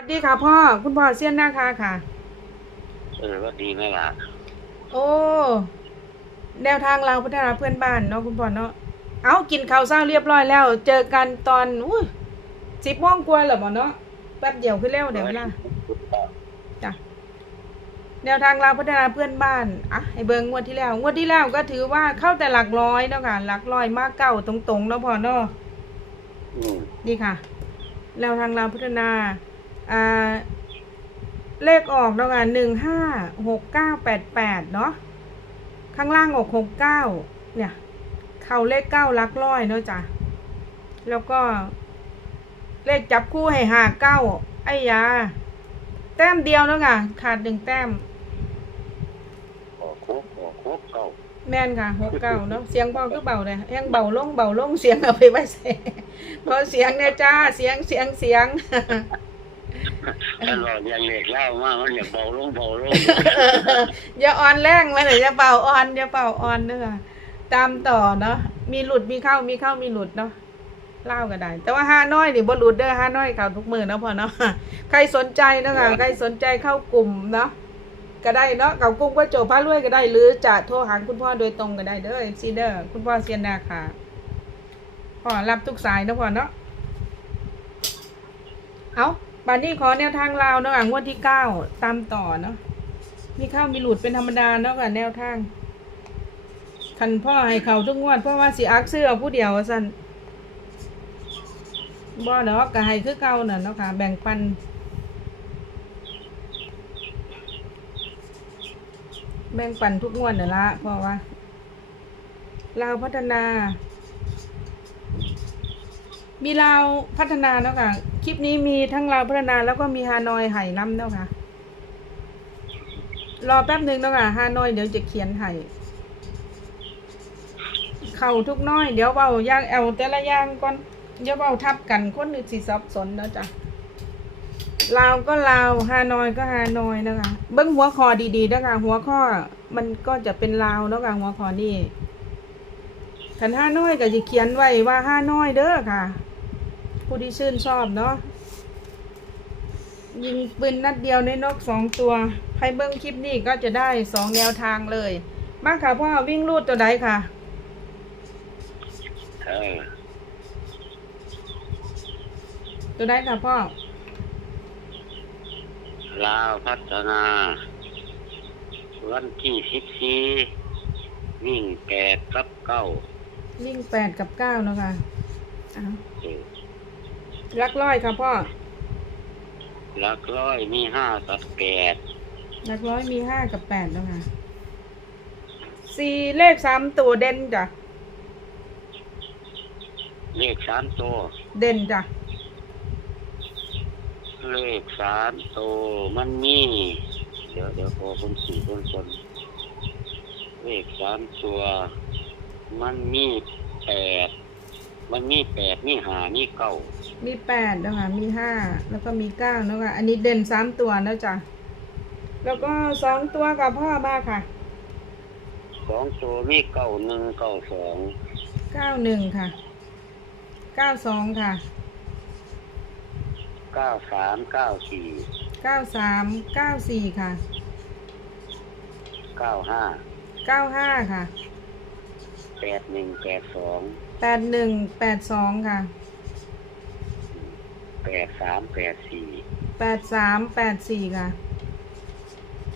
วัสดีค่ะพ่อ คุณพ่อเสี้ยนหน้าคาค่ะ เออว่าดีไหมล่ะ โอ้ แนวทางเราพัฒนาเพื่อนบ้านเนาะคุณพ่อเนาะ เอากินข้าวเช้าเรียบร้อยแล้ว เจอกันตอนอุ้ยสิบโมงกว่าแล้วบ่เนาะ แป๊บเดียวขึ้นแล้วเดี๋ยวเวลาจ้ะ แนวทางเราพัฒนาเพื่อนบ้าน อะให้เบิ่งงวดที่แล้ว งวดที่แล้วก็ถือว่าเข้าแต่หลักร้อยเนาะค่ะ หลักร้อยมากเก่าตรงๆเนาะพ่อเนาะอืมนี่ค่ะแล้วทางเราพัฒนา อ่าเลขออกแล้วกันหนึ่งห้าหกเก้าแปดแปดเนาะข้างล่างออกหกเก้าเนี่ย เข้าเลขเก้าลักร้อยเนาะจ้ะแล้วก็ เลขจับคู่ให้หาเก้าไอ้ยา แต้มเดียวเนาะค่ะขาดหนึ่งแต้มขอคุกขอคุกเก่าแม่นค่ะหกเก้าเนาะเสียงเบาก็เบาเลยยังเบาลงเบาลงเสียงเอาไปไว้ใส่เพราะเสียงเนี่ยจ้าเสียงเสียงเสียง ท่านบอกยังเหล็กเล่ามากมันอย่าเบาลงเบาลงอย่าอ่อนแรงมาเลยอย่าเป่าอ่อนอย่าเป่าอ่อนเด้อตามต่อเนาะมีหลุดมีเข้ามีเข้ามีหลุดเนาะเล่าก็ได้ แต่ว่าห้าน้อยนี่บ่หลุดเด้อห้าน้อยเข้าทุกมือเนาะพอเนาะใครสนใจเนาะคะใครสนใจเข้ากลุ่มเนาะก็ได้เนาะเข้ากลุ่มก็โจพระรวยก็ได้ หรือจะโทรหาคุณพ่อโดยตรงก็ได้เด้อซีเด้อคุณพ่อเซียนนาค่ะพ่อรับทุกสายนะพ่อเนาะเอา บัดนี้ขอแนวทางลาวเนาะค่ะงวดที่เก้าตามต่อเนาะมีข้าวมีหลุดเป็นธรรมดาเนาะค่ะแนวทางคันพ่อให้เขาทุกงวด เพราะว่าสิอักซื้อเอาผู้เดียวว่าซั่นบ่เนาะก็ให้คือเก่าน่ะเนาะค่ะ แบ่งปัน แบ่งปันทุกงวดน่ะละเพราะว่าลาวพัฒนา มีลาวพัฒนาเนาะค่ะ ลิปนี้มีทั้งลาวพัฒนาแล้วก็มีฮานอยไห่น้ำเนาะค่ะ รอแป๊บหนึ่งแล้วค่ะฮานอยเดี๋ยวจะเขียนให้เข่าทุกน้อยเดี๋ยวเบาย่างแอลแต่ละย่างก่อนเดี๋ยวเบาทับกันคนอื่นสิสับสนเนาะจ้ะลาวก็ลาวฮานอยก็ฮานอยนะคะ เบิ้งหัวคอดีๆนะคะหัวข้อมันก็จะเป็นลาวเนาะค่ะหัวคอนี่ขันห้าน้อยก็จะเขียนไว้ว่าห้าน้อยเด้อค่ะ ผู้ที่ชื่นชอบเนาะยิงปืนนัดเดียวในนกสองตัวใครเบิ้งคลิปนี้ก็จะได้สองแนวทางเลย มาค่ะพ่อวิ่งรูดตัวใดค่ะเออตัวใดค่ะพ่อ ลาวพัฒนาวันที่สิบสี่วิ่งแปดกับเก้าวิ่งแปดกับเก้าเนาะค่ะอ้าวเออ ลักร้อยค่ะพ่อหลักร้อยมีห้ากับแปดลักร้อยมีห้ากับแปดเนาะค่ะสี่เลขสามตัวเด่นจ้ะเลขสามตัว เด่นจ้ะเลขสามตัวมันมี เดี๋ยวเดี๋ยวพอคนสี่คนคนเลขสามตัว มันมีแปด มันมีแปดมีหามีเก้ามีแปดเนาะค่ะมีห้าแล้วก็มีเก้าเนาะค่ะอันนี้เด่นสามตัวนะจ้ะแล้วก็สองตัวกับพ่อบ้าค่ะสองตัวมีเก้าหนึ่งเก้าสองเก้าหนึ่งค่ะเก้าสองค่ะเก้าสามเก้าสี่เก้าสามเก้าสี่ค่ะเก้าห้าเก้าห้าค่ะ แปดหนึ่งแปดสองแปดหนึ่งแปดสองค่ะแปดสามแปดสี่แปดสามแปดสี่ค่ะ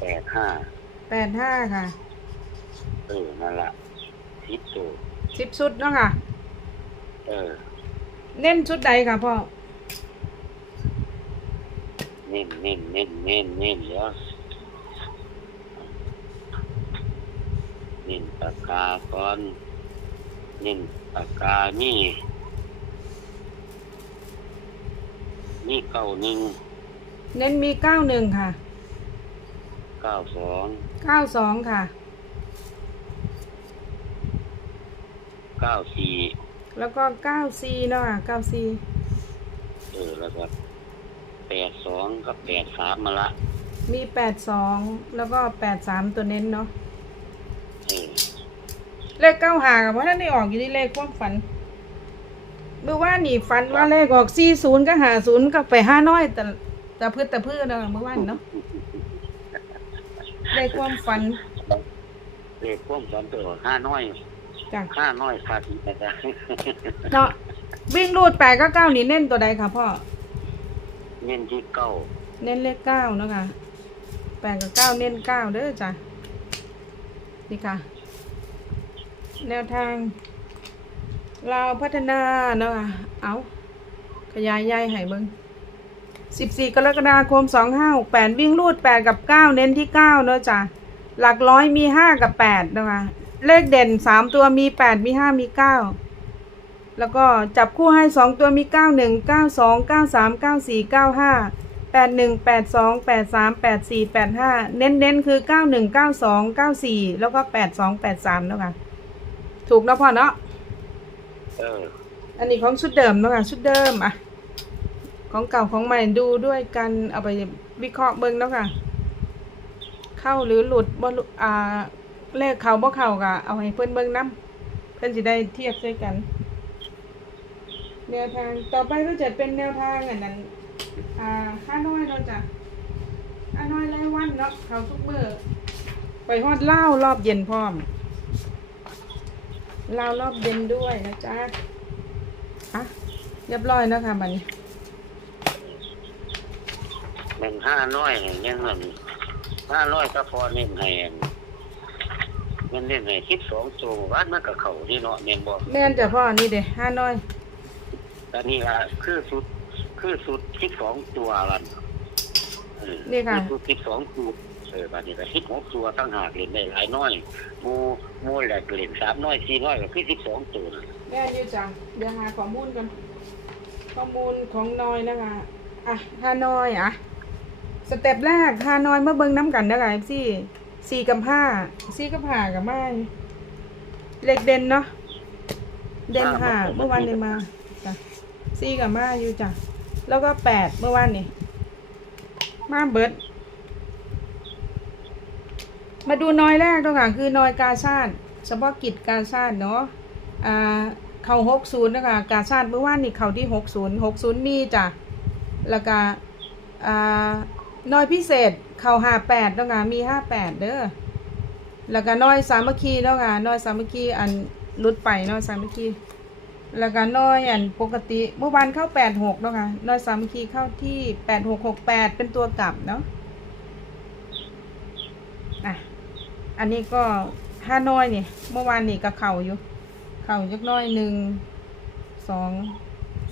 แปดห้าแปดห้าค่ะเออนั่นละสิบตัวสิบชุดเนาะค่ะ เออ เน้นชุดใดค่ะพ่อเน้นเน้นเน้นเน้นเน้นเดี๋ยวเน้นปากกาก่อน เน้นปากกานี่นี่เก้าหนึ่งเน้นมีเก้าหนึ่งค่ะเก้าสองเก้าสองค่ะเก้าสี่แล้วก็เก้าสี่เนาะค่ะเก้าสี่เออแล้วก็แปดสองกับแปดสามมาละ มีแปดสองแล้วก็แปดสามตัวเน้นเนาะเออ เลขเก้าหากับว่าท่านได้ออกอยู่ที่เลขความฝันดูว่านี่ฝันว่าเลขออกสี่ศูนย์ก็หาศูนย์ก็ไปห้าน้อยตะตตะพืชตะพืชเนาะเมื่อวานเนาะได้ความฝันเลขพ่วงสอนตัวห้าน้อยจ้ะห้าน้อยขาดอีกนะจ๊ะเนาะวิ่งรูดแปดก็เก้านี่เน้นตัวใดค่ะพ่อเงินที่เก้าเน้นเลขเก้าเนาะค่ะแปดกับเก้าเน้นเก้าเด้อจ้ะนี่ค่ะ แนวทาง เราพัฒนาเนาะคะเอาขยายใยให้เบิงสิบสี่กรกฎาคมสองห้าหกแปดวิ่งรูดแปดกับเก้าเน้นที่เก้าเนาะจ้ะ หลักร้อยมีห้ากับแปดเนาะคะ เลขเด่นสามตัวมีแปดมีห้ามีเก้าแล้วก็จับคู่ให้สองตัวมีเก้าหนึ่งเก้าสองเก้าสามเก้าสี่เก้าห้าแปดหนึ่งแปดสองแปดสามแปดสี่แปดห้าเน้นเน้นๆ คือเก้าหนึ่งเก้าสองเก้าสี่แล้วก็แปดสองแปดสามเนาะค่ะ ถูกเนาะพ่อเนาะเอออันนี้ของชุดเดิมเนาะค่ะชุดเดิมอะของเก่าของใหม่ดูด้วยกันเอาไปวิเคราะห์เบิ่งเนาะค่ะ เข้าหรือหลุดบ่หลุดอ่าเลขเข้าบ่เข้าก็เอาให้เพิ่นเบิ่งนํเพิ่นสิได้เทียบด้วยกัน แนวทางต่อไปก็จะเป็นแนวทางอันนั้นอ่าค่าน้อยเนาะจ้ะค่าน้อยรายวันเนาะเขาทุกมื้อไปฮอดเล่าวรอบเย็นพร้อมเล่าวรอบเย็นด้วยนะจ๊ะอะเรียบร้อยแล้วค่ะบัดนี้เงินห้าน้อยเงินเงินห้าน้อยก็พอเน้นให้เงินเน้นให้คิดสองตัววัดมันกับเขาที่เนาะเน้นบอกแม่นจ้ะพ่อนี่เด้ห้าน้อยอันนี้ละคือสุดคือสุดคิดสองตัวละเออนี่ค่ะอสุดคิดสองตัว เออบัดนี้ก็คิดหกตัวตั้งหากเล่นได้หลายน้อยหมูหมูแหลกเล่นสามน้อยสี่น้อยก็คือสิบสองตัวน่ะแม่นอยู่จ้ะเดี๋ยวหาข้อมูลกันข้อมูลของน้อยนะคะอะห้าน้อยอะสเต็ปแรกห้าน้อยเมื่อเบิ่งน้ำกันนะคะสี่สี่กับห้าสี่กับห้ากับไม่เลขเด่นเนาะเด่นห้าเมื่อวานเลยมาจ้ะสี่กับมาอยู่จ้ะแล้วก็แปดเมื่อวานนี่มาเบิด มาดูน้อยแรกตัวค่ะคือน้อยกาชาติเฉพาะกิจกาชาติเนาะอ่าเข่าหกศูนย์นะคะกาชาติเมื่อวานนี่เข่าที่หกศูนย์หกศูนย์มีจ้ะแล้วก็อ่าน้อยพิเศษเข่าห้าแปดตัวค่ะมีห้าแปดเด้อแล้วก็น้อยสามัคคีตัวค่ะน้อยสามัคคีอันลุดไปนอยสามัคคีแล้วก็น้อยอันปกติเมื่อวานเข้าแปดหกเนาะค่ะน้อยสามัคคีเข้าที่แปดหกหกแปดเป็นตัวกลับเนาะ อันนี้ก็ห้าน้อยนี่เมื่อวานนี่ก็เข่าอยู่ เข่าจักหน้อยหนึ่งสอง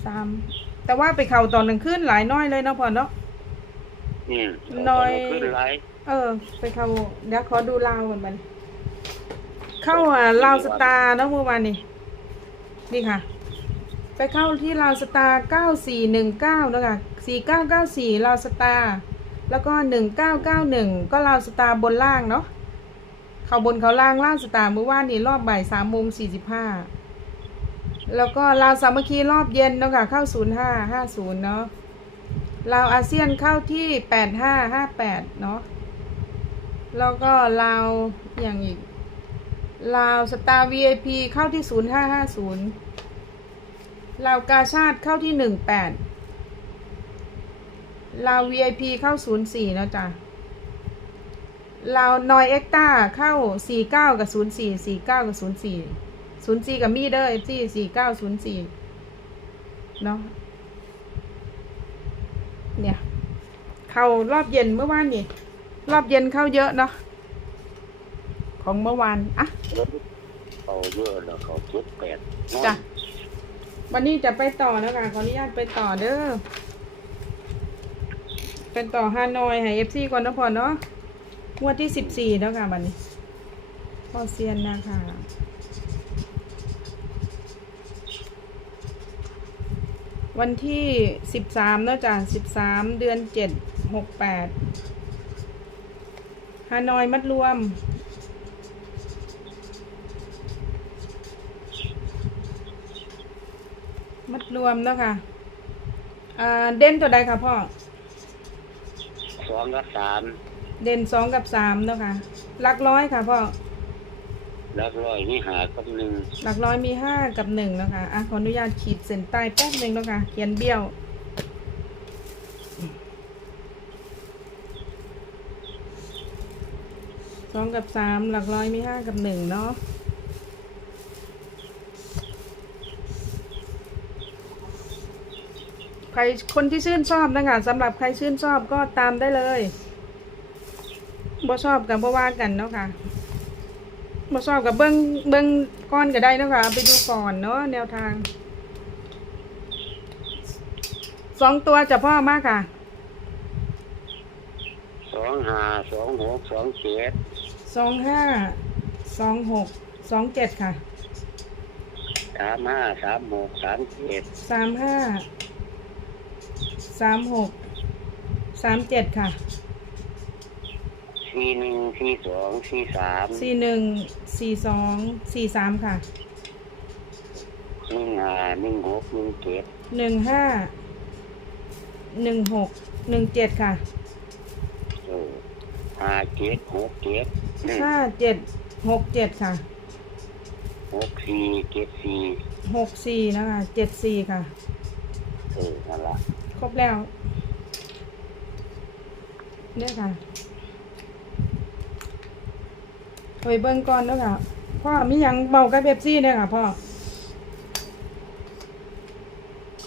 สามแต่ว่าไปเข่าตอนหนึ่งขึ้นหลายน้อยเลยเนาะพอเนาะอืมน้อยขึ้นหลายเออ ไปเข่าเดี๋ยวขอดูลาวก่อนมัน เข้าอะลาวสตาร์เนาะเมื่อวานนี่นี่ค่ะ ไปเข้าที่ลาวสตาร์เก้าสี่หนึ่งเก้าเนาะค่ะสี่เก้าเก้าสี่ลาวสตาร์แล้วก็หนึ่งเก้าเก้าหนึ่งก็ลาวสตาร์บนล่างเนาะ เขาบนเขาล่างล่างสตาร์เมื่อวานนี้รอบบ่ายสามโมงสี่สิบห้าแล้วก็ลาวสามัคคีรอบเย็นเนาะค่ะเข้าศูนย์ห้าห้าศูนย์เนาะลาวอาเซียนเข้าที่แปดห้าห้าแปดเนาะแล้วก็ลาวอย่างอีกลาวสตาร์ VIP เข้าที่ศูนย์ห้าห้าศูนย์ลาวกาชาติเข้าที่หนึ่งแปดลาว VIP เข้าศูนย์สี่เนาะจ้ะ เรานอยเอ็กต้าเข้า 49 กับ 04 49 กับ 04 04 กับมีเดอร์เอฟซี49 04 เนาะเนี่ย เข้ารอบเย็นเมื่อวานนี่ รอบเย็นเข้าเยอะเนาะของเมื่อวานอะเขาเยอะแล้วเขาเจ็ดแปดน้อยจ้ะวันนี้จะไปต่อนะคะขออนุญาตไปต่อเด้อเป็นต่อฮานอยให้เอฟซีก่อนนะพอเนาะ งวดที่สิบสี่แล้วค่ะบันนี้พอเซียนนะคะวันที่สิบสามเนาะจ้ะสิบสามเดือนเจ็ดหกแปดฮานอยมัดรวม มัดรวมเนาะค่ะเด่นตัวใดคะพ่อสองกับสาม เด่นสองกับสามเนาะค่ะหลักร้อยค่ะพ่อหลักร้อยมีห้ากับหนึ่งหลักร้อยมีห้ากับหนึ่งเนาะค่ะอะขออนุญาตขีดเส้นใต้แป๊บหนึ่งเนาะค่ะเขียนเบี้ยวสองกับสามหลักร้อยมีห้ากับหนึ่งเนาะใครคนที่ชื่นชอบนะคะสำหรับใครชื่นชอบก็ตามได้เลย บ่ชอบกับบ่ว่ากันเนาะค่ะบ่ชอบกับเบิ้งเบิ้งก้อนก็ได้เนาะค่ะไปดูก่อนเนาะแนวทางสองตัวจะพ่อมากค่ะสองห้าสองหกสองเจ็ดสองห้าสองหกสองเจ็ดค่ะสามห้าสามหกสามเจ็ดสามห้าสามหกสามเจ็ดค่ะ สี่หนึ่งสี่สองสี่สามสี่หนึ่งสี่สองสี่สามค่ะหนึ่งห้าหนึ่งหกหนึ่งเจ็ดหนึ่งห้าหนึ่งหกหนึ่งเจ็ดค่ะเออห้าเจ็ดหกเจ็ดหนึ่งห้าเจ็ดหกเจ็ดค่ะหกสี่เจ็ดสี่หกสี่นะคะเจ็ดสี่ค่ะ เออนั่นละครบแล้วเนี่ยค่ะ ไปเบิ้งก่อนเนาะค่ะพ่อมียังเบากับเบบซี่เนี่ยค่ะพ่อ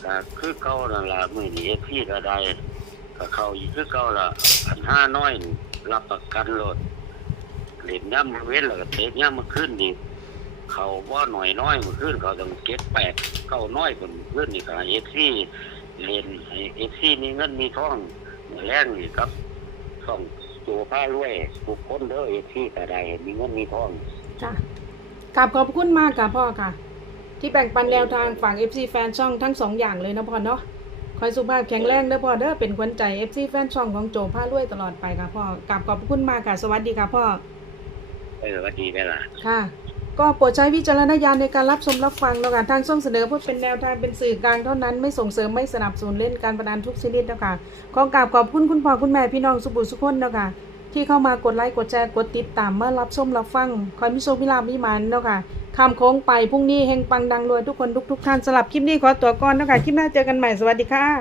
ก็คือเก่านั่นละมือนี้พี่ก็ได้ก็เขาอยู่คือเก่าละอันห้าน้อยรับประกันรถเหรียญย่ำมาเว้นแล้วก็เตะย่ำมาขึ้นดีเขาว่าหน่อยน้อยมาขึ้นเขาต้องเก็บแปดเข้าน้อยคนขึ้นนี่ก็เอฟซีเรียนเอฟซีมีเงินมีทองมือแรงนี่ครับส่อง ตัวผ้ารวยบุคคลเด้อเอฟซีก็ได้มีเงินมีทองค่ะกราบขอบคุณมากค่ะพ่อค่ะ ที่แบ่งปันแนวทางฝั่ง FC แฟนช่องทั้งสองอย่างเลยนะพ่อเนาะคอยสุขภาพแข็งแรงเด้อพ่อเด้อเป็นขวัญใจ FC แฟนช่องของโจผ้ารวยตลอดไปค่ะพ่อกราบขอบคุณมากค่ะ สวัสดีค่ะพ่อเออวัดดีได้ล่ะค่ะ ก็โปรดใช้วิจารณญาณในการรับชมรับฟังแล้วกันทางช่องเสนอเพื่อเป็นแนวทางเป็นสื่อกลางเท่านั้นไม่ส่งเสริมไม่สนับสนุนเล่นการพนันทุกชนิดนะคะขอกราบขอบคุณคุณพ่อคุณแม่พี่น้องสุบุสุขคนนะคะที่เข้ามากดไลค์กดแชร์กดติดตามเมารับชมรับฟังคอยมิโชมิลามิมันนะค่ะคำโค้งไปพรุ่งนี้เฮงปังดังรวยทุกคนทุกทุกท่านสลับคลิปนี้ขอตัวก่อนนะคะคลิปหน้าเจอกันใหม่สวัสดีค่ะ